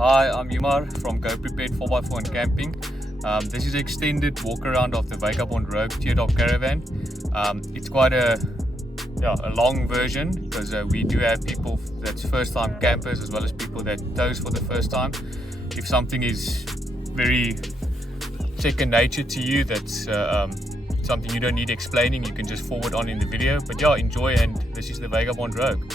Hi, I'm Yumar from Go Prepared 4x4 and Camping. This is an extended walk around of the Vagabond Rogue teardrop caravan. It's quite a long version because we do have people that's first time campers as well as people that tows for the first time. If something is very second nature to you, that's something you don't need explaining, you can just forward on in the video. But yeah, enjoy, and this is the Vagabond Rogue.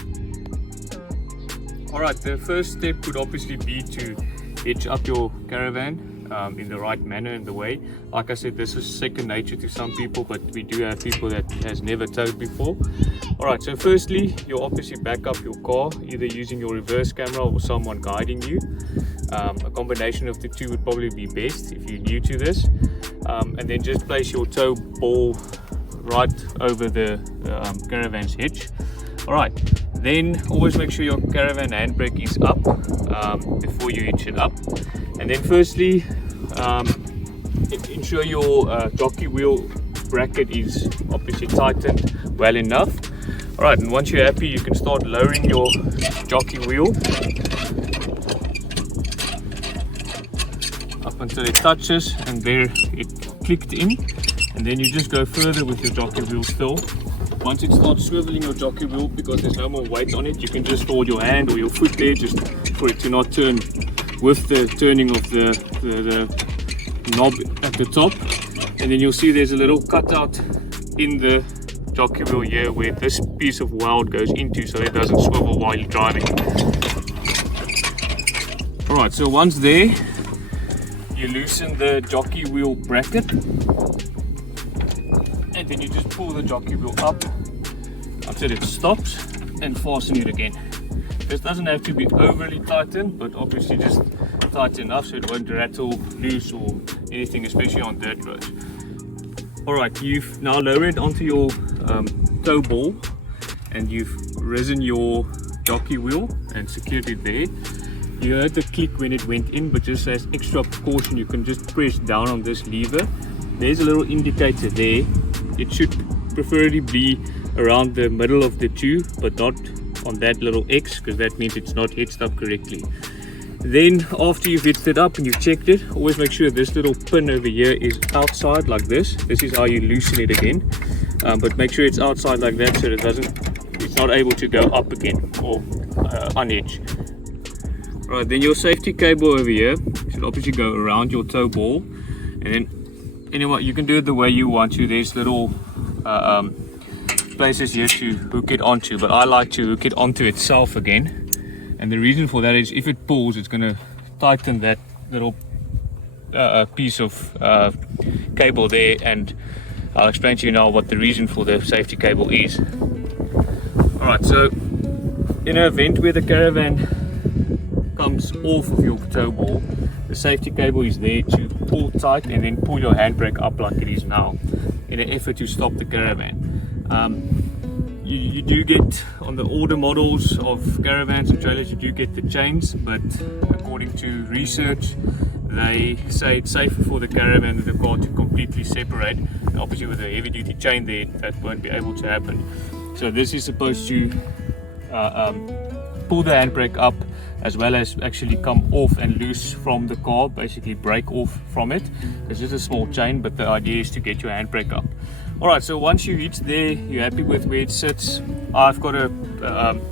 Alright, the first step would obviously be to hitch up your caravan in the right manner and the way. Like I said, this is second nature to some people, but we do have people that has never towed before. Alright, so firstly, you'll obviously back up your car, either using your reverse camera or someone guiding you. A combination of the two would probably be best if you're new to this. And then just place your tow ball right over the caravan's hitch. Alright, then always make sure your caravan handbrake is up before you hitch it up. And then firstly, ensure your jockey wheel bracket is obviously tightened well enough. Alright, and once you're happy, you can start lowering your jockey wheel up until it touches, and there it clicked in. And then you just go further with your jockey wheel still. Once it starts swiveling your jockey wheel, because there's no more weight on it, you can just hold your hand or your foot there just for it to not turn with the turning of the knob at the top. And then you'll see there's a little cutout in the jockey wheel here where this piece of weld goes into, so it doesn't swivel while you're driving. Alright, so once there, you loosen the jockey wheel bracket, and then you just pull the jockey wheel up until it stops and fasten it again. This doesn't have to be overly tightened, but obviously just tight enough so it won't rattle loose or anything, especially on dirt roads. Alright, you've now lowered onto your tow ball, and you've risen your jockey wheel and secured it there. You heard the click when it went in, but just as extra precaution, you can just press down on this lever. There's a little indicator there. It should preferably be around the middle of the two, but not on that little X, because that means it's not hitched up correctly. Then after you've hitched it up and you've checked it, always make sure this little pin over here is outside like this. This is how you loosen it again, but make sure it's outside like that so it's not able to go up again or unhitch. Right, then your safety cable over here should obviously go around your tow ball, and then anyway, you can do it the way you want to. There's little places here to hook it onto, but I like to hook it onto itself again. And the reason for that is if it pulls, it's going to tighten that little piece of cable there, and I'll explain to you now what the reason for the safety cable is. Alright, so in an event where the caravan comes off of your tow ball, the safety cable is there to pull tight and then pull your handbrake up like it is now in an effort to stop the caravan. You do get, on the older models of caravans and trailers, you do get the chains, but according to research, they say it's safer for the caravan and the car to completely separate. And obviously with a heavy duty chain there, that won't be able to happen. So this is supposed to pull the handbrake up, as well as actually come off and loose from the car, basically break off from it. This is a small chain, but the idea is to get your handbrake up. Alright, so once you reach there, you're happy with where it sits. I've got a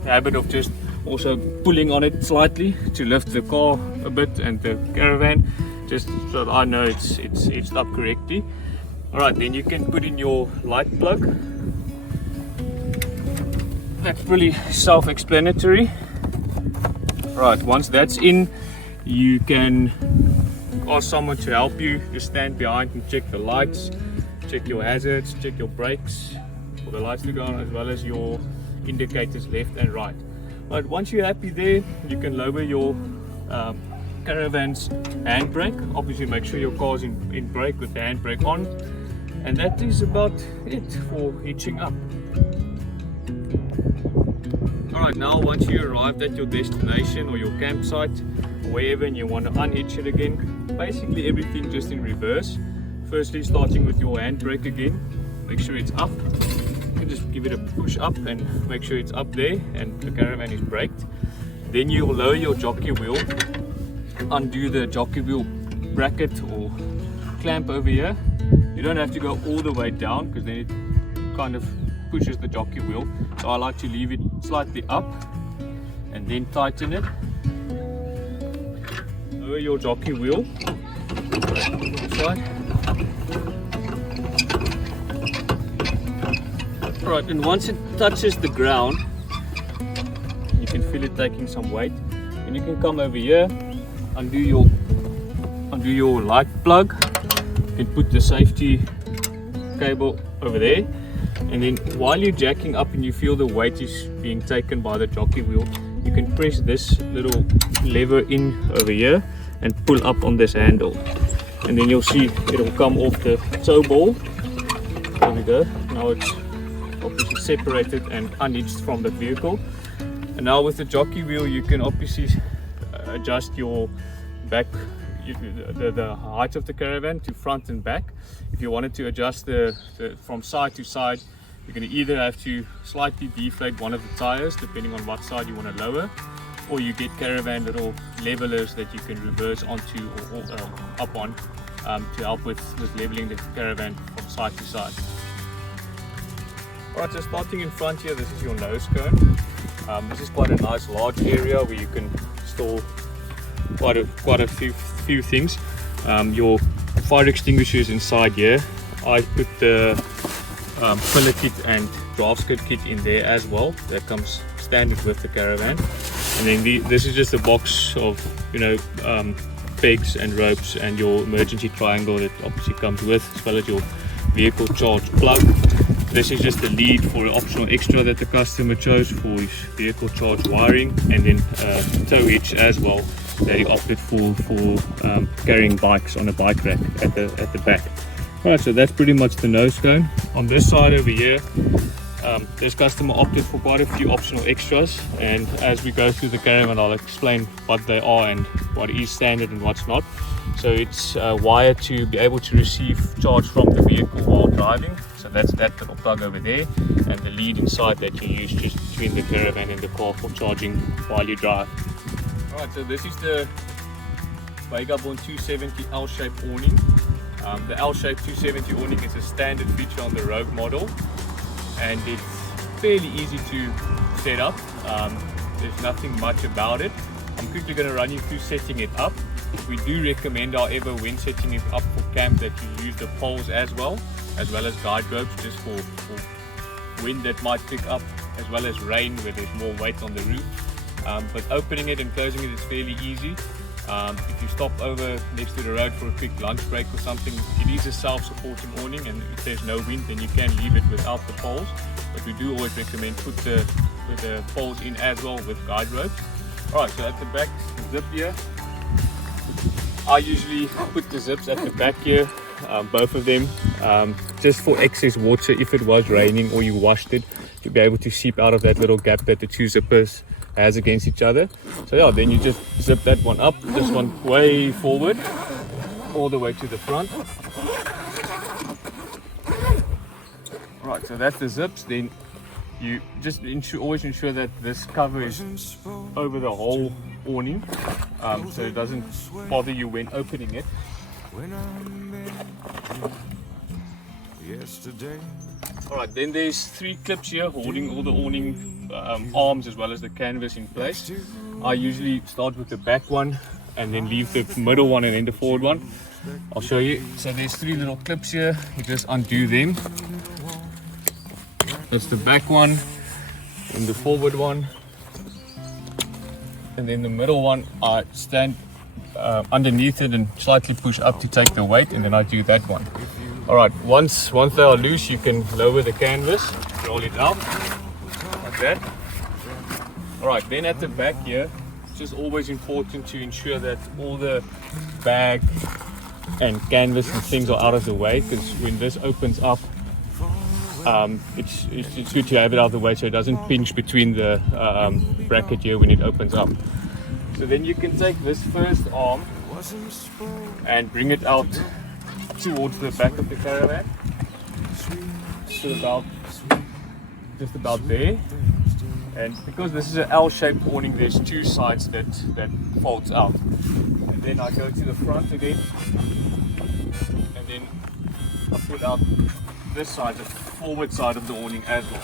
habit of just also pulling on it slightly to lift the car a bit and the caravan, just so that I know it's up correctly. Alright, then you can put in your light plug. That's pretty self-explanatory. Right, once that's in, you can ask someone to help you. Just stand behind and check the lights, check your hazards, check your brakes for the lights to go on, as well as your indicators left and right. Right, once you're happy there, you can lower your caravan's handbrake. Obviously make sure your car's in brake with the handbrake on, and that is about it for hitching up. Alright, now once you arrived at your destination or your campsite or wherever, and you want to unhitch it again, basically everything just in reverse. Firstly, starting with your handbrake again, make sure it's up. You can just give it a push up and make sure it's up there and the caravan is braked. Then you'll lower your jockey wheel undo the jockey wheel bracket or clamp over here. You don't have to go all the way down because then it kind of pushes the jockey wheel. So I like to leave it slightly up and then tighten it. Lower your jockey wheel. Right, and once it touches the ground, you can feel it taking some weight. And you can come over here, undo your light plug. You can put the safety cable over there. And then while you're jacking up and you feel the weight is being taken by the jockey wheel, you can press this little lever in over here and pull up on this handle. And then you'll see it'll come off the toe ball. There we go. Now it's obviously separated and unhitched from the vehicle. And now with the jockey wheel you can obviously adjust your back, the height of the caravan to front and back. If you wanted to adjust the from side to side, you're going to either have to slightly deflate one of the tires depending on what side you want to lower, or you get caravan little levelers that you can reverse onto or up on to help with leveling the caravan from side to side. Alright, so starting in front here, this is your nose cone. This is quite a nice large area where you can store quite a few things. Your fire extinguisher is inside here. I put the filler kit and draft skirt kit in there as well. That comes standard with the caravan. And then this is just a box of pegs and ropes and your emergency triangle that obviously comes with, as well as your vehicle charge plug. This is just the lead for an optional extra that the customer chose for his vehicle charge wiring, and then tow hitch as well that he opted for carrying bikes on a bike rack at the back. Alright, so that's pretty much the nose cone. On this side over here, this customer opted for quite a few optional extras, and as we go through the caravan I'll explain what they are and what is standard and what's not. So it's wired to be able to receive charge from the vehicle while driving. So that's that little plug over there, and the lead inside that you use just between the caravan and the car for charging while you drive. Alright, so this is the Vagabond 270 L-shaped awning. The L-shaped 270 awning is a standard feature on the Rogue model, and it's fairly easy to set up. There's nothing much about it. I'm quickly going to run you through setting it up. We do recommend, however, when setting it up for camp, that you use the poles as well as guide ropes, just for wind that might pick up, as well as rain where there's more weight on the roof. But opening it and closing it is fairly easy. If you stop over next to the road for a quick lunch break or something, it is a self-supporting awning, and if there's no wind then you can leave it without the poles, but we do always recommend put the poles in as well with guide ropes. Alright, so at the back, the zip here, I usually put the zips at the back here, both of them, just for excess water if it was raining or you washed it, to be able to seep out of that little gap that the two zippers has against each other. So yeah, then you just zip that one up, this one way forward, all the way to the front. Right, so that's the zips. Then you just always ensure that this cover is over the whole awning, so it doesn't bother you when opening it. Alright, then there's 3 clips here holding all the awning arms as well as the canvas in place. I usually start with the back one and then leave the middle one and then the forward one. I'll show you. So there's 3 little clips here. You just undo them. That's the back one and the forward one, and then the middle one I stand underneath it and slightly push up to take the weight, and then I do that one. Alright, once they are loose, you can lower the canvas, roll it out like that. Alright, then at the back here, it's just always important to ensure that all the bag and canvas and things are out of the way, because when this opens up, it's good to have it out of the way so it doesn't pinch between the bracket here when it opens up. So then you can take this first arm and bring it out towards the back of the caravan, so just about there. And because this is an L-shaped awning, there's 2 sides that folds out. then I go to the front again, and then I put out this side, the forward side of the awning as well.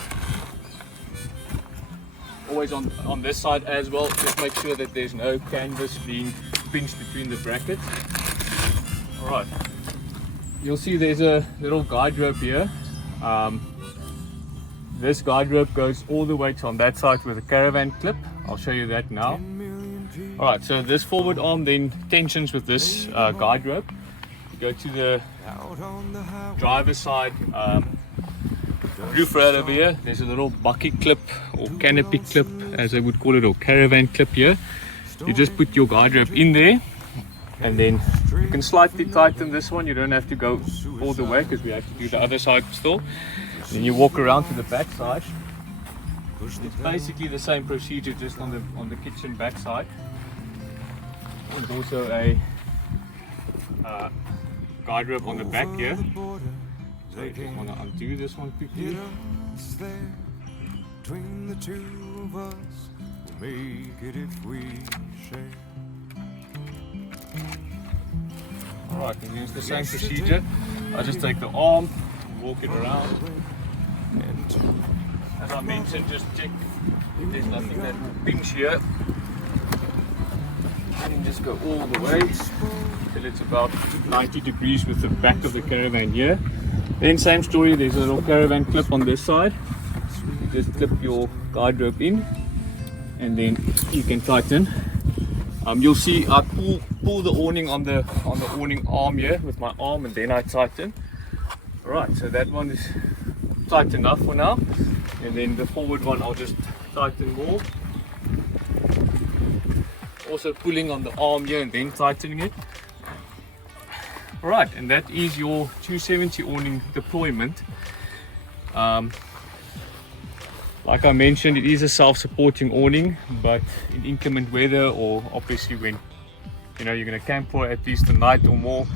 Always on this side as well, just make sure that there's no canvas being pinched between the brackets. Alright, you'll see there's a little guide rope here. This guide rope goes all the way to on that side with a caravan clip. I'll show you that now. Alright, so this forward arm then tensions with this guide rope. Go to the driver's side roof rail over here. There's a little bucket clip or canopy clip, as I would call it, or caravan clip here. You just put your guide rope in there, and then you can slightly tighten this one. You don't have to go all the way because we have to do the other side still. Then you walk around to the back side. It's basically the same procedure, just on the kitchen back side. There's also a guide rope on the back here. So you just want to undo this one quickly. Between the two of us, we'll make it if we share. Alright, and use the same procedure. I just take the arm, walk it around, and as I mentioned, just check if there's nothing that will pinch here. And then just go all the way till it's about 90 degrees with the back of the caravan here. Then same story, there's a little caravan clip on this side. You just clip your guide rope in, and then you can tighten. You'll see I pull the awning on the awning arm here with my arm, and then I tighten. Alright, so that one is tight enough for now. And then the forward one I'll just tighten more. Also pulling on the arm here and then tightening it. Alright, and that is your 270 awning deployment. Like I mentioned, it is a self-supporting awning, but in inclement weather, or obviously when you're going to camp for at least a night or more,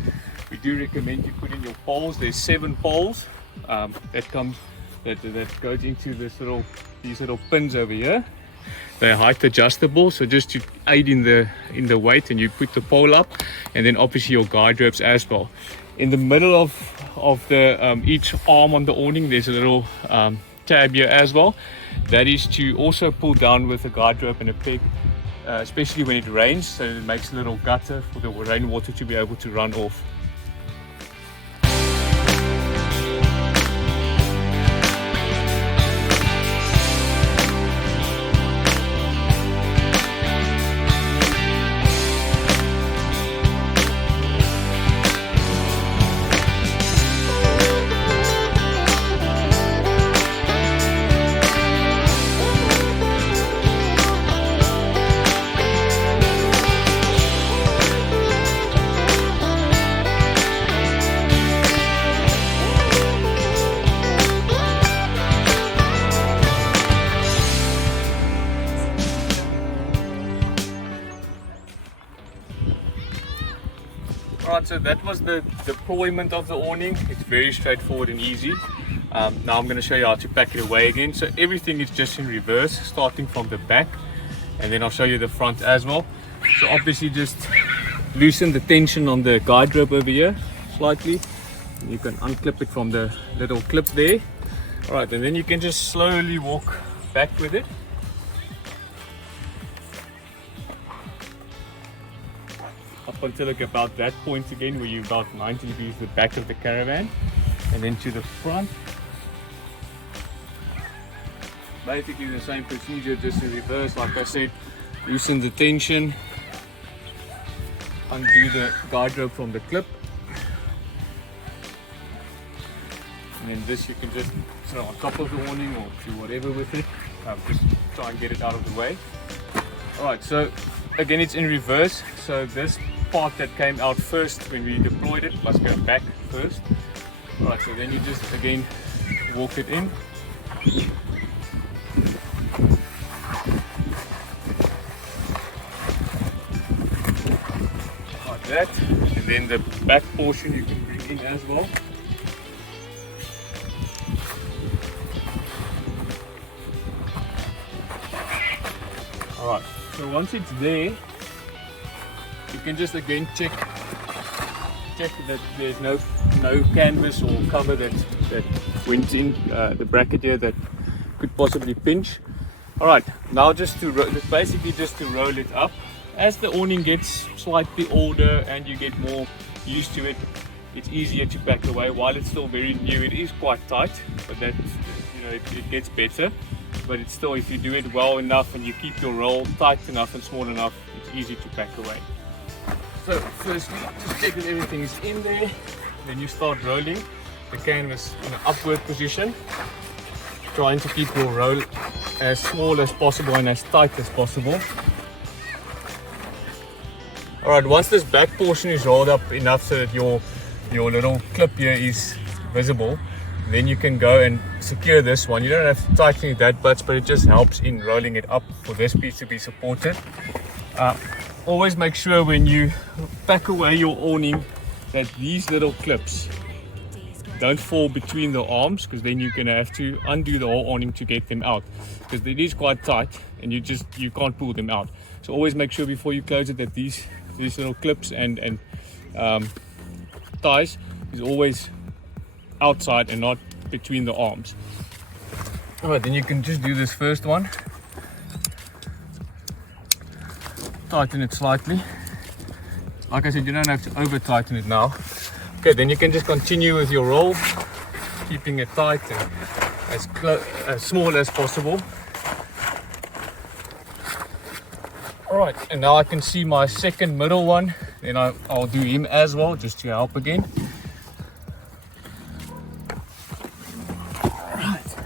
we do recommend you put in your poles. There's 7 poles that goes into these little pins over here. They're height adjustable, so just to aid in the weight, and you put the pole up, and then obviously your guide ropes as well. In the middle of the each arm on the awning, there's a little tab here as well. That is to also pull down with a guide rope and a peg, especially when it rains, so it makes a little gutter for the rainwater to be able to run off. Alright, so that was the deployment of the awning. It's very straightforward and easy. Now I'm going to show you how to pack it away again. So everything is just in reverse, starting from the back, and then I'll show you the front as well. So obviously just loosen the tension on the guide rope over here slightly. You can unclip it from the little clip there. Alright, and then you can just slowly walk back with it. Up until like about that point again, where you're about 90 degrees the back of the caravan, and then to the front. Basically the same procedure, just in reverse. Like I said, loosen the tension, undo the guide rope from the clip, and then this you can just throw on top of the awning or do whatever with it. Just try and get it out of the way. Alright, so again it's in reverse, so this part that came out first when we deployed it must go back first. Alright, so then you just again walk it in. Like that, and then the back portion you can bring in as well. Alright, so once it's there, You can just again check that there's no canvas or cover that went in the bracket here that could possibly pinch. Alright, now basically just to roll it up. As the awning gets slightly older and you get more used to it, it's easier to pack away. While it's still very new, it is quite tight, but that, it gets better. But it's still, if you do it well enough and you keep your roll tight enough and small enough, it's easy to pack away. So firstly, just check that everything is in there. Then you start rolling the canvas in an upward position, trying to keep your roll as small as possible and as tight as possible. Alright, once this back portion is rolled up enough so that your little clip here is visible, then you can go and secure this one. You don't have to tighten it that much, but it just helps in rolling it up for this piece to be supported. Always make sure when you pack away your awning that these little clips don't fall between the arms, because then you're going to have to undo the whole awning to get them out, because it is quite tight and you can't pull them out. So always make sure before you close it that these little clips and ties is always outside and not between the arms. Alright, then you can just do this first one. Tighten it slightly. Like I said, you don't have to over tighten it now. Okay, then you can just continue with your roll, keeping it tight and as small as possible. Alright, and now I can see my second middle one. Then I'll do him as well, just to help again. Alright,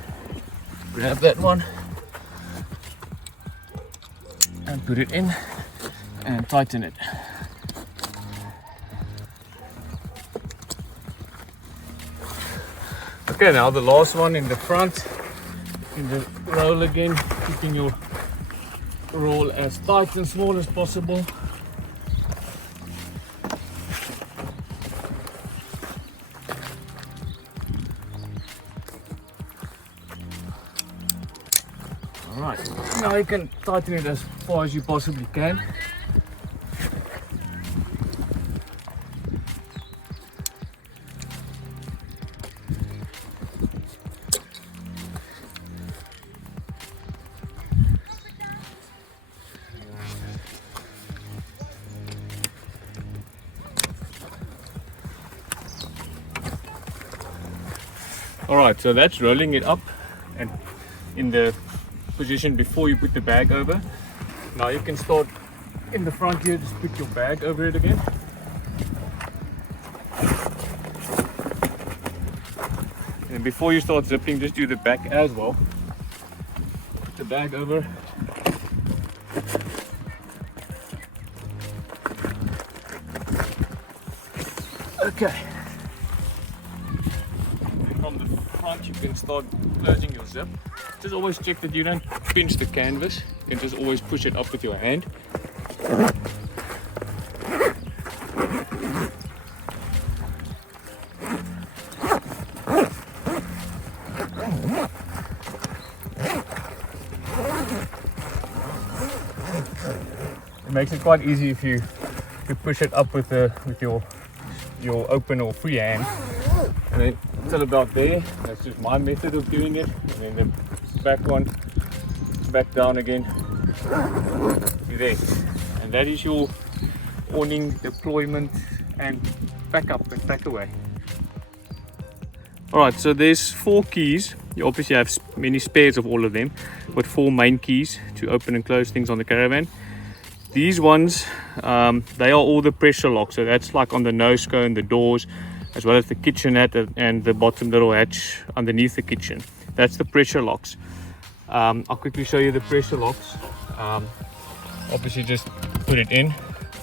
grab that one and put it in and tighten it. Okay, now the last one in the front, in the roll again, keeping your roll as tight and small as possible. Alright, now you can tighten it as far as you possibly can. Alright, so that's rolling it up and in the position before you put the bag over. Now you can start in the front here, just put your bag over it again. And before you start zipping, just do the back as well. Put the bag over. Okay. You can start closing your zip. Just always check that you don't pinch the canvas. You can just always push it up with your hand. It makes it quite easy if you push it up with your open or free hand. And then until about there, that's just my method of doing it. And then the back one, back down again, to there. And that is your awning deployment and pack up and pack away. Alright, so there's 4 keys. You obviously have many spares of all of them, but 4 main keys to open and close things on the caravan. These ones, they are all the pressure locks. So that's like on the nose cone, the doors, as well as the kitchenette and the bottom little hatch underneath the kitchen. That's the pressure locks. I'll quickly show you the pressure locks. Obviously just put it in,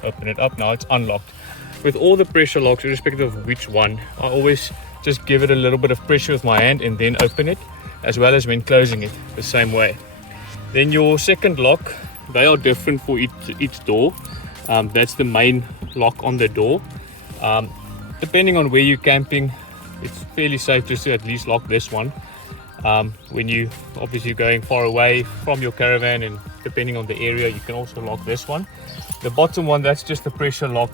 open it up, now it's unlocked. With all the pressure locks, irrespective of which one, I always just give it a little bit of pressure with my hand and then open it, as well as when closing it the same way. Then your second lock, they are different for each door. That's the main lock on the door. Depending on where you're camping, it's fairly safe just to at least lock this one. When you obviously going far away from your caravan and depending on the area. You can also lock this one. The bottom one, that's just a pressure lock.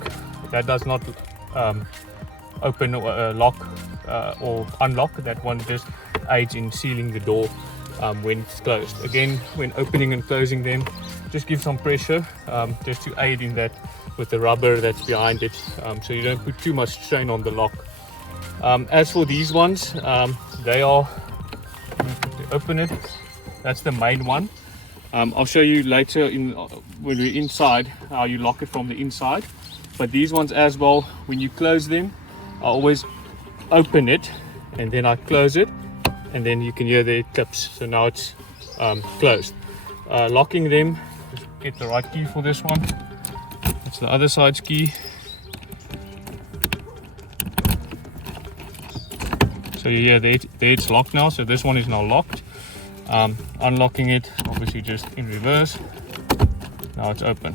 That does not open or lock or unlock. That one just aids in sealing the door when it's closed. Again, when opening and closing them, just give some pressure just to aid in that with the rubber that's behind it, so you don't put too much strain on the lock. As for these ones, they are, open it, that's the main one. I'll show you later when we're inside how you lock it from the inside. But these ones as well, when you close them, I always open it and then I close it, and then you can hear the clips. So now it's closed. Locking them, just get the right key for this one. It's the other side's key. So yeah, there it's locked now. So this one is now locked. Unlocking it, obviously just in reverse. Now it's open.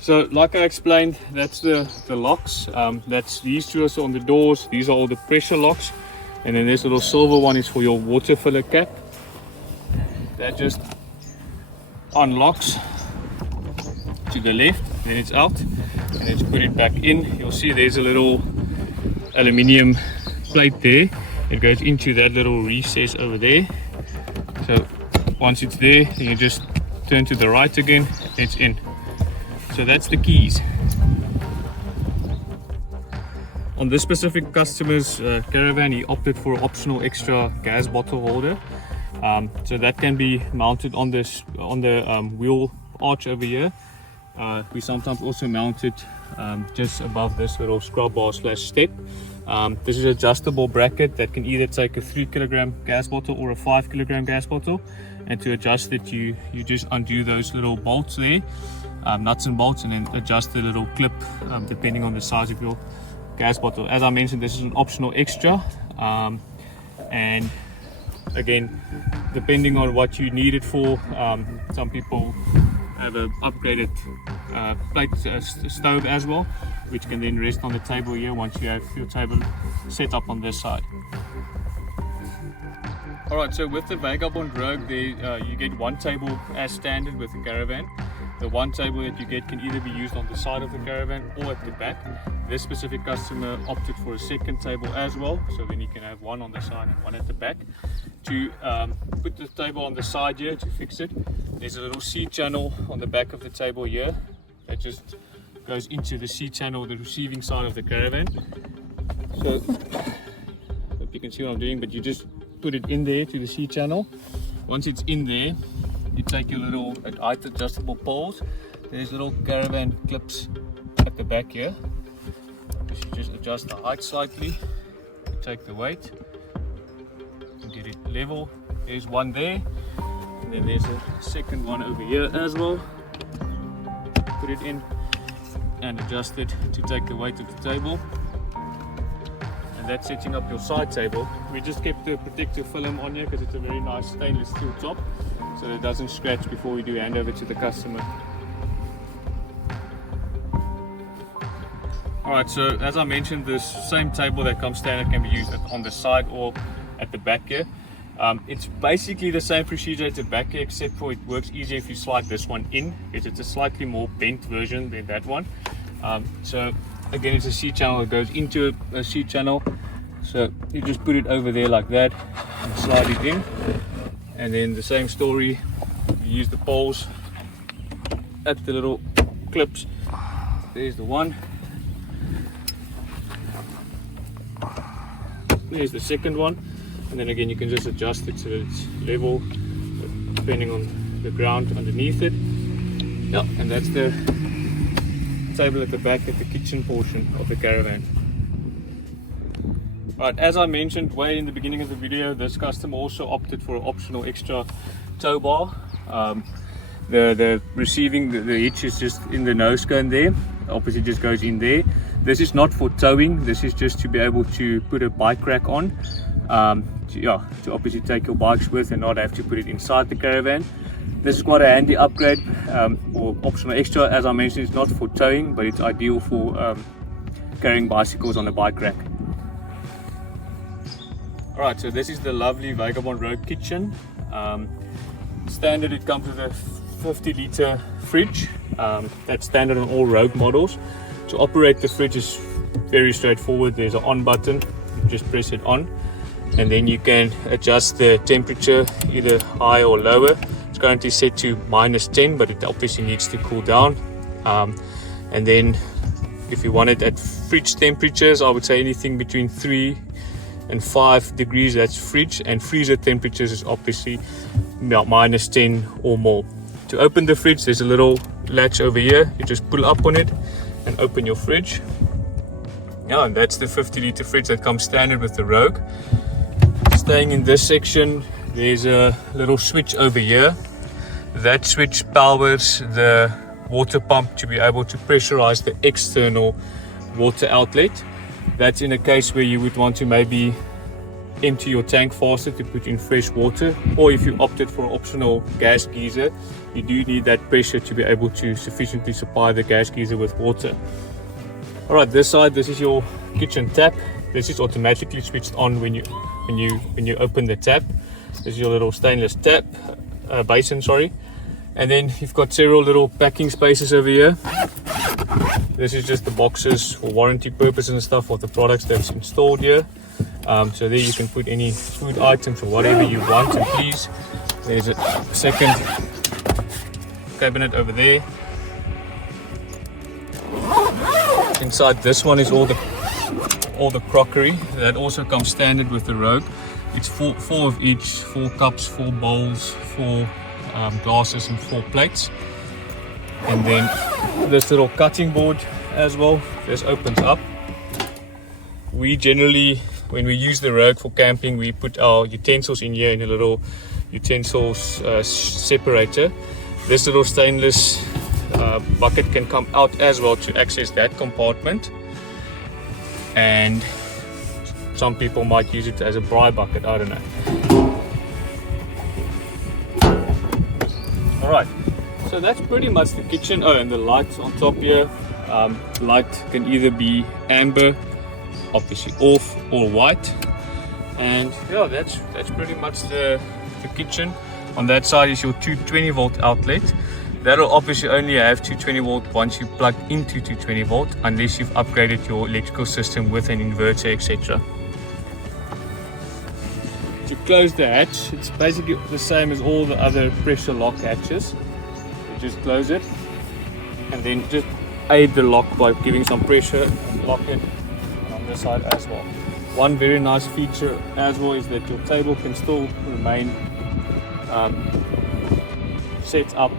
So like I explained, that's the locks. That's these two are on the doors. These are all the pressure locks. And then this little silver one is for your water filler cap. That just unlocks to the left, then it's out, and let's put it back in. You'll see there's a little aluminium plate there. It goes into that little recess over there. So once it's there, you just turn to the right again, it's in. So that's the keys. On this specific customer's caravan, he opted for an optional extra gas bottle holder. So that can be mounted on the wheel arch over here. We sometimes also mount it just above this little scrub bar / step. This is an adjustable bracket that can either take a 3 kilogram gas bottle or a 5 kilogram gas bottle. And to adjust it, you just undo those little bolts there, nuts and bolts, and then adjust the little clip depending on the size of your gas bottle. As I mentioned, this is an optional extra, and again, depending on what you need it for, some people have an upgraded plate stove as well, which can then rest on the table here once you have your table set up on this side. Alright, so with the Vagabond Rogue, there you get one table as standard with the caravan. The one table that you get can either be used on the side of the caravan or at the back. This specific customer opted for a second table as well, so then you can have one on the side and one at the back. To put the table on the side here, to fix it, there's a little C channel on the back of the table here that just goes into the C channel, the receiving side of the caravan. So hope you can see what I'm doing, but you just put it in there to the C channel. Once it's in there, you take your little height adjustable poles. There's little caravan clips at the back here. You just adjust the height slightly, take the weight and get it level. There's one there, and then there's a second one over here as well. Put it in and adjust it to take the weight of the table. And that's setting up your side table. We just kept the protective film on here because it's a very nice stainless steel top, so that it doesn't scratch before we do hand over to the customer. Alright, so as I mentioned, this same table that comes standard can be used on the side or at the back here. It's basically the same procedure at the back here, except for it works easier if you slide this one in, because it's a slightly more bent version than that one. So again, it's a C channel that goes into a C channel. So you just put it over there like that and slide it in. And then the same story, you use the poles at the little clips. There's the one. There's the second one. And then again, you can just adjust it so that it's level depending on the ground underneath it. Yeah, and that's the table at the back at the kitchen portion of the caravan. Right, as I mentioned way in the beginning of the video, this customer also opted for an optional extra tow bar. The receiving, the hitch is just in the nose cone there. Obviously just goes in there. This is not for towing, this is just to be able to put a bike rack on. To obviously take your bikes with and not have to put it inside the caravan. This is quite a handy upgrade or optional extra. As I mentioned, it's not for towing, but it's ideal for carrying bicycles on a bike rack. Alright, so this is the lovely Vagabond Rogue kitchen. It's standard it comes with a 50-litre fridge. That's standard on all Rogue models. To operate the fridge is very straightforward. There's an on button, you just press it on, and then you can adjust the temperature either high or lower. It's currently set to -10, but it obviously needs to cool down. And then if you want it at fridge temperatures, I would say anything between 3 and 5 degrees, that's fridge, and freezer temperatures is obviously -10 or more. To open the fridge, there's a little latch over here. You just pull up on it and open your fridge. Yeah, and that's the 50-litre fridge that comes standard with the Rogue. Staying in this section, there's a little switch over here. That switch powers the water pump to be able to pressurize the external water outlet. That's in a case where you would want to maybe empty your tank faster to put in fresh water, or if you opted for an optional gas geyser, you do need that pressure to be able to sufficiently supply the gas geyser with water. Alright, this side, this is your kitchen tap. This is automatically switched on when you open the tap. This is your little stainless tap basin, sorry. And then you've got several little packing spaces over here. This is just the boxes for warranty purposes and stuff for the products that's installed here. So there you can put any food items or whatever you want and please. There's a second cabinet over there. Inside this one is all the crockery. That also comes standard with the Rogue. It's four of each, 4 cups, 4 bowls, 4 glasses and 4 plates. And then this little cutting board as well, this opens up. We generally, when we use the Rogue for camping, we put our utensils in here in a little utensils separator. This little stainless bucket can come out as well to access that compartment, and some people might use it as a braai bucket, I don't know. Alright, so that's pretty much the kitchen. Oh, and the lights on top here, light can either be amber, obviously off, or white. And yeah, that's pretty much the kitchen. On that side is your 220 volt outlet. That'll obviously only have 220 volt once you plug into 220 volt, unless you've upgraded your electrical system with an inverter, etc. To close the hatch, it's basically the same as all the other pressure lock hatches. You just close it and then just aid the lock by giving some pressure and lock it on this side as well. One very nice feature as well is that your table can still remain set up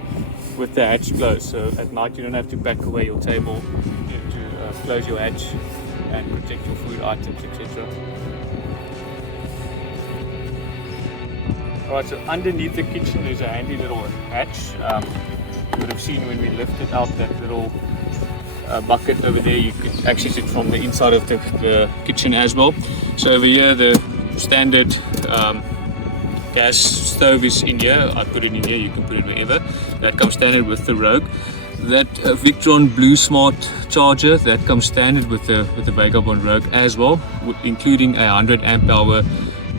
with the hatch closed, so at night you don't have to pack away your table. You have to close your hatch and protect your food items, etc. Alright, so underneath the kitchen there's a handy little hatch. You would have seen when we lifted out that little bucket over there, you could access it from the inside of the kitchen as well. So over here the standard gas stove is in here. I put it in here, you can put it wherever. That comes standard with the Rogue. That Victron Blue Smart charger, that comes standard with the Vagabond Rogue as well, including a 100 amp hour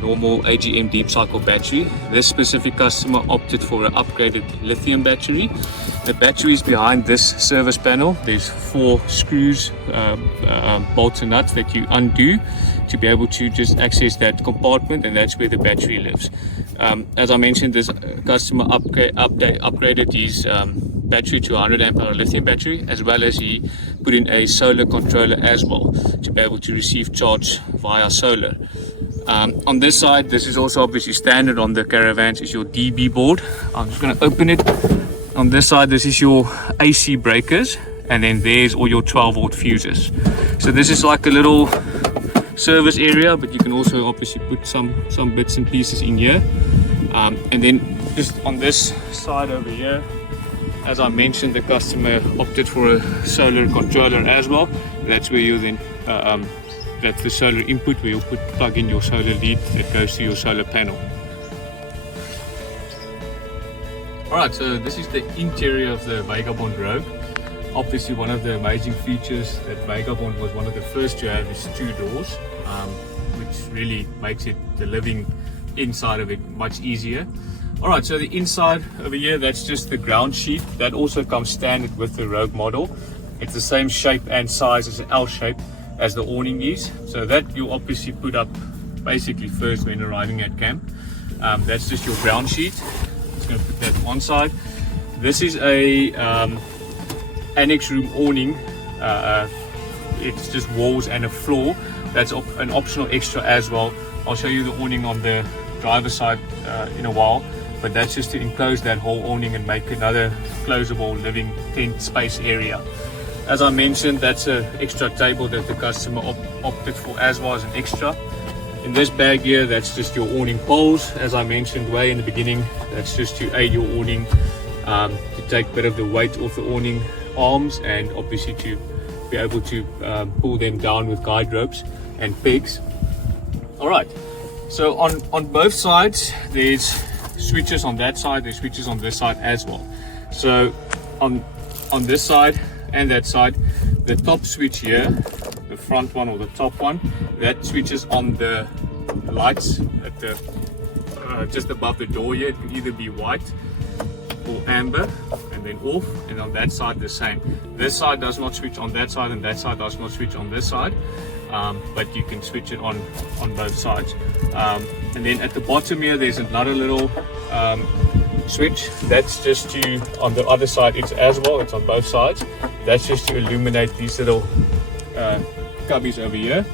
normal AGM deep cycle battery. This specific customer opted for an upgraded lithium battery. The battery is behind this service panel. There's 4 screws, bolts and nuts that you undo to be able to just access that compartment, and that's where the battery lives. As I mentioned, this customer upgraded his battery to a 100 amp hour lithium battery, as well as he put in a solar controller as well to be able to receive charge via solar. On this side, this is also obviously standard on the caravans, is your DB board. I'm just going to open it. On this side, this is your AC breakers, and then there's all your 12 volt fuses. So this is like a little service area, but you can also obviously put some bits and pieces in here. And then just on this side over here, as I mentioned, the customer opted for a solar controller as well. That's where you then that's the solar input, where you'll plug in your solar lead that goes to your solar panel. Alright, so this is the interior of the Vagabond Rogue. Obviously one of the amazing features that Vagabond was one of the first to have is 2 doors, which really makes it, the living inside of it, much easier. Alright, so the inside over here, that's just the ground sheet. That also comes standard with the Rogue model. It's the same shape and size as an L shape as the awning is. So that you obviously put up basically first when arriving at camp. That's just your ground sheet. Just going to put that one side. This is a annex room awning. It's just walls and a floor. That's an optional extra as well. I'll show you the awning on the driver's side in a while. But that's just to enclose that whole awning and make another closable living tent space area. As I mentioned, that's an extra table that the customer opted for as well as an extra. In this bag here, that's just your awning poles. As I mentioned way in the beginning, that's just to aid your awning, to take a bit of the weight off the awning arms, and obviously to be able to pull them down with guide ropes and pegs. Alright, so on both sides, there's switches on that side, there's switches on this side as well. So on this side and that side, the top switch here, the front one or the top one, that switches on the lights at the just above the door here. It can either be white or amber and then off, and on that side the same. This side does not switch on that side and that side does not switch on this side, but you can switch it on both sides. And then at the bottom here, there's another little switch. That's just to, on the other side it's as well, it's on both sides. That's just to illuminate these little cubbies over here.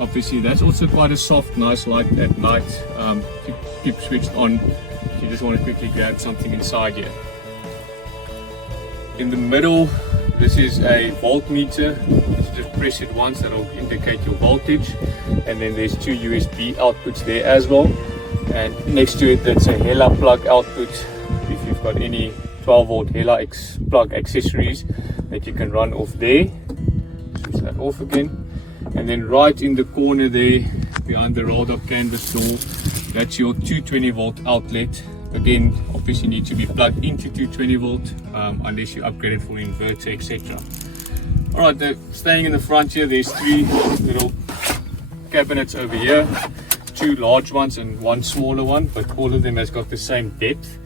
Obviously that's also quite a soft, nice light at night to keep switched on if you just want to quickly grab something inside here. In the middle, this is a voltmeter. Just press it once, that'll indicate your voltage. And then there's two USB outputs there as well. And next to it, that's a Hella plug output. If you've got any 12 volt Hella plug accessories that you can run off there. Switch that off again. And then right in the corner there, behind the rolled up canvas door, that's your 220 volt outlet. Again, obviously need to be plugged into 220 volt unless you upgrade it for an inverter, etc. Alright, staying in the front here, there's three little cabinets over here. Two large ones and one smaller one, but all of them has got the same depth.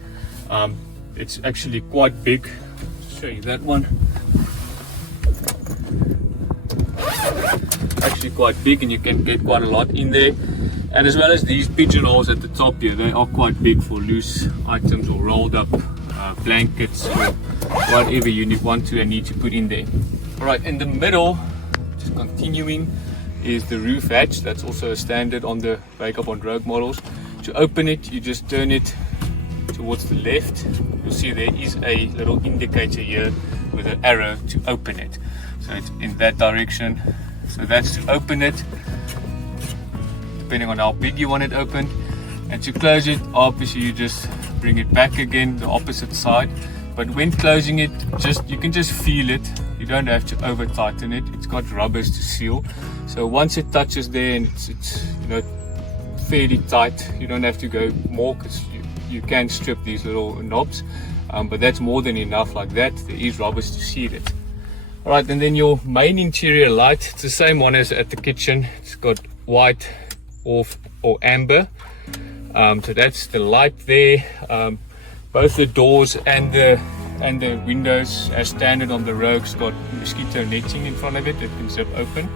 It's actually quite big. I'll show you that one. Actually quite big, and you can get quite a lot in there. And as well as these pigeonholes at the top here, they are quite big for loose items or rolled up blankets or whatever you want to and need to put in there. Alright, in the middle, just continuing, is the roof hatch. That's also a standard on the Vagabond Rogue models. To open it, you just turn it towards the left. You'll see there is a little indicator here with an arrow to open it. So it's in that direction. So that's to open it, depending on how big you want it open. And to close it, obviously you just bring it back again the opposite side. But when closing it, you can just feel it. You don't have to over tighten it. It's got rubbers to seal. So once it touches there and it's fairly tight, you don't have to go more, because you can strip these little knobs. But that's more than enough like that. There is rubbers to seal it. Alright, and then your main interior light, it's the same one as at the kitchen. It's got white or amber. So that's the light there. Both the doors and the windows, as standard on the Rogue's, got mosquito netting in front of it that can zip open,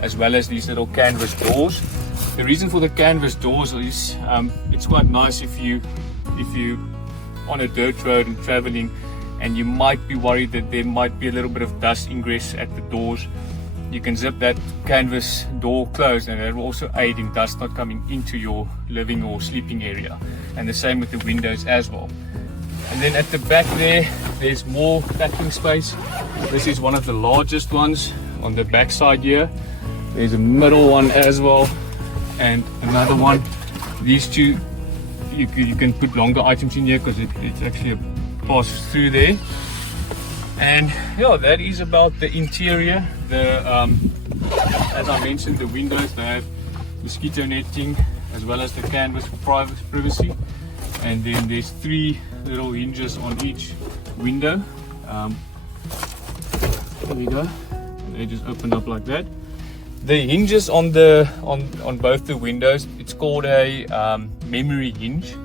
as well as these little canvas doors. The reason for the canvas doors is it's quite nice if you on a dirt road and traveling, and you might be worried that there might be a little bit of dust ingress at the doors. You can zip that canvas door closed, and it will also aid in dust not coming into your living or sleeping area. And the same with the windows as well. And then at the back there's more packing space. This is one of the largest ones on the back side here. There's a middle one as well, and another one. These two, you can put longer items in here because it's actually a pass through there. And yeah, that is about the interior. As I mentioned, the windows, they have mosquito netting as well as the canvas for privacy. And then there's three little hinges on each window. There we go. They just open up like that. The hinges on both the windows, it's called a memory hinge.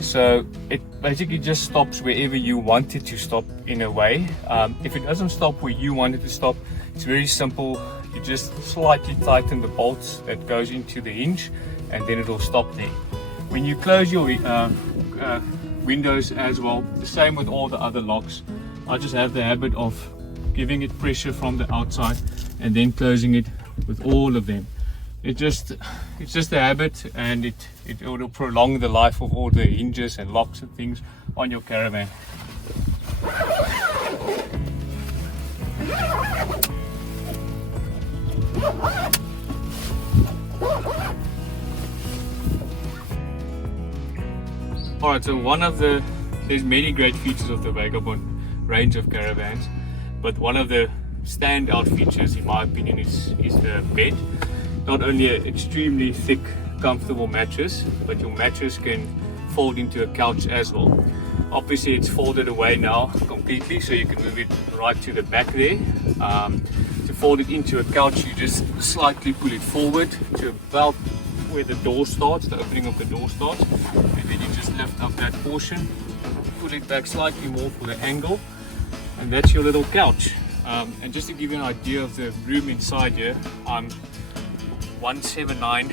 So it basically just stops wherever you want it to stop in a way. If it doesn't stop where you want it to stop, it's very simple. You just slightly tighten the bolts that goes into the hinge, and then it will stop there. When you close your windows as well, the same with all the other locks. I just have the habit of giving it pressure from the outside and then closing it with all of them. It's just a habit, and it will prolong the life of all the hinges and locks and things on your caravan. Alright, so there's many great features of the Vagabond range of caravans, but one of the standout features in my opinion is the bed. Not only an extremely thick, comfortable mattress, but your mattress can fold into a couch as well. Obviously it's folded away now completely, so you can move it right to the back there. To fold it into a couch, you just slightly pull it forward to about where the door starts, the opening of the door starts, and then you just lift up that portion, pull it back slightly more for the angle, and that's your little couch. And just to give you an idea of the room inside here, I'm 179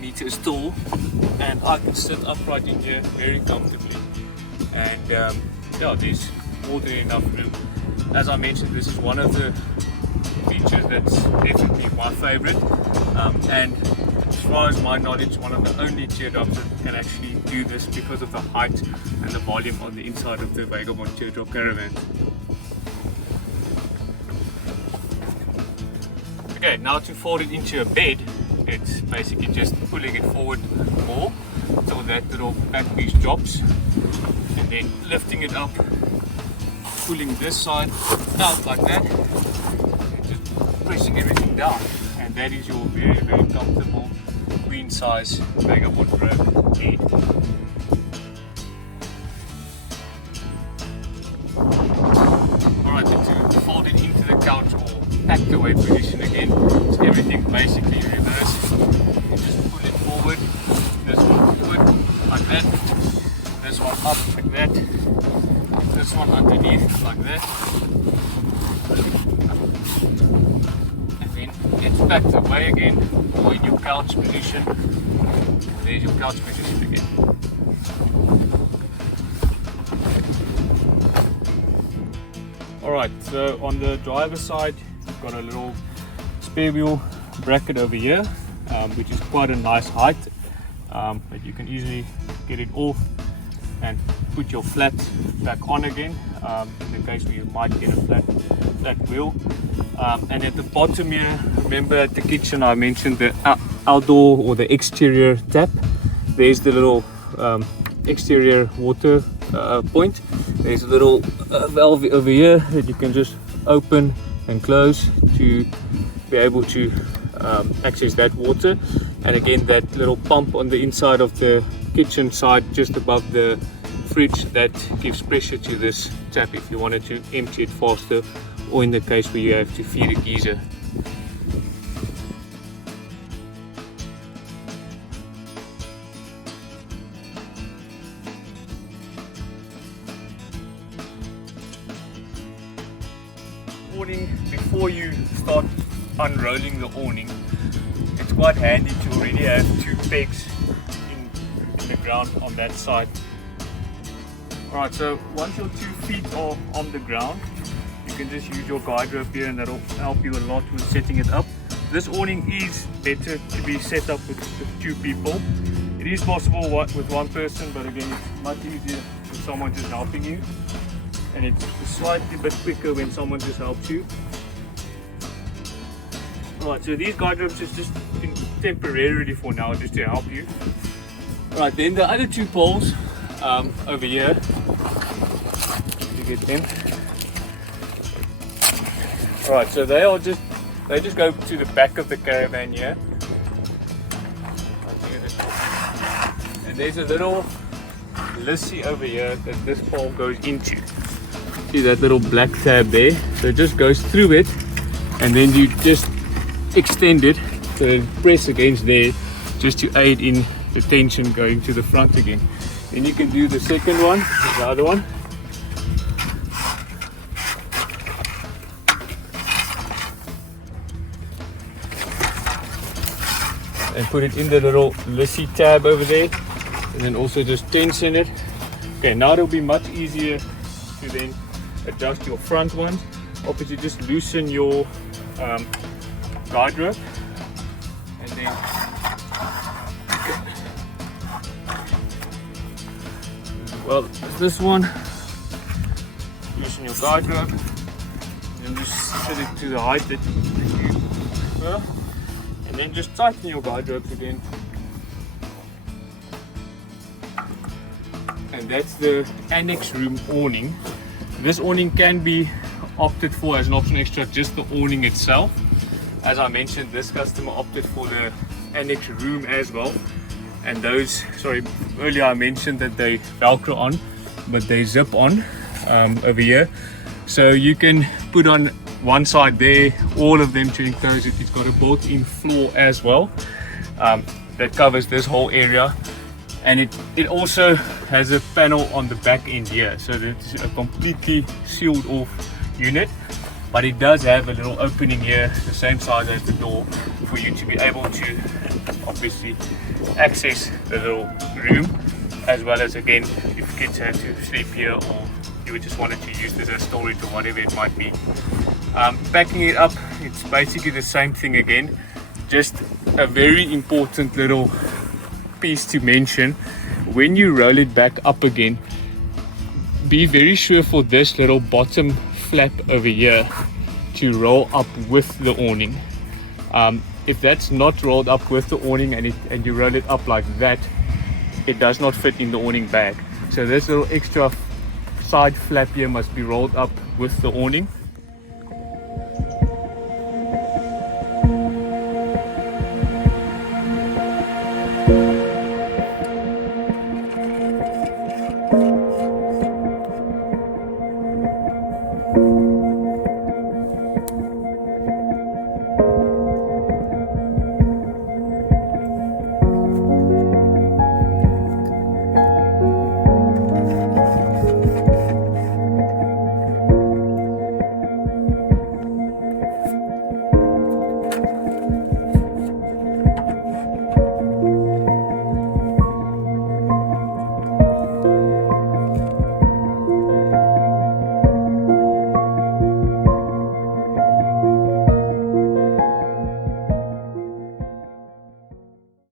meters tall, and I can sit upright in here very comfortably. And yeah, there's more than enough room. As I mentioned, this is one of the features that's definitely my favorite, and as far as my knowledge, one of the only teardrops that can actually do this because of the height and the volume on the inside of the Vagabond teardrop caravan. Okay, now to fold it into a bed, it's basically just pulling it forward more so that little back piece drops, and then lifting it up, pulling this side out like that, and just pressing everything down, and that is your very, very comfortable queen size Vagabond Rogue bed. Alright, then to fold it into the couch or packed away position again, so everything basically reversed. You just pull it forward, this one forward like that, this one up like that, this one underneath like that, and then it's packed away again, or in your couch position. There's your couch position again. Alright, so on the driver's side, you've got a little spare wheel bracket over here, which is quite a nice height, but you can easily get it off and put your flat back on again, in the case where you might get a flat wheel. And at the bottom here, remember at the kitchen I mentioned the outdoor or the exterior tap. There's the little exterior water point. There's a little valve over here that you can just open and close to be able to access that water. And again, that little pump on the inside of the kitchen side just above the fridge, that gives pressure to this tap if you wanted to empty it faster, or in the case where you have to feed a geyser. Awning, before you start unrolling the awning, it's quite handy to already have 2 pegs in the ground on that side. Alright, so once your 2 feet are on the ground, you can just use your guide rope here, and that'll help you a lot with setting it up. This awning is better to be set up with 2 people. It is possible with 1 person, but again, it's much easier with someone just helping you, and it's slightly bit quicker when someone just helps you. Alright, so these guide ropes is just temporarily for now, just to help you. Alright, then the other 2 poles over here, you get them. Alright, so they just go to the back of the caravan here. And there's a little lissy over here that this pole goes into. See that little black tab there? So it just goes through it, and then you just extend it, so press against there just to aid in the tension going to the front again. Then you can do the second one, the other one. And put it in the little Lissy tab over there, and then also just tension it. Okay, now it'll be much easier to then adjust your front ones. Obviously just loosen your guide rope, and then well, this one, loosen your guide rope, and just set it to the height that you prefer, and then just tighten your guide ropes again. And that's the annex room awning. This awning can be opted for as an option extra, just the awning itself. As I mentioned, this customer opted for the annex room as well. And those, sorry, earlier I mentioned that they velcro on, but they zip on over here. So you can put on one side there, all of them to enclose it. It's got a built-in floor as well that covers this whole area. And it also has a panel on the back end here, so it's a completely sealed off unit, but it does have a little opening here, the same size as the door, for you to be able to obviously access the little room, as well as, again, if kids had to sleep here, or you just wanted to use this as storage or whatever it might be. Backing it up, it's basically the same thing again, just a very important little piece to mention. When you roll it back up again, be very sure for this little bottom flap over here to roll up with the awning. If that's not rolled up with the awning and you roll it up like that, it does not fit in the awning bag. So this little extra side flap here must be rolled up with the awning.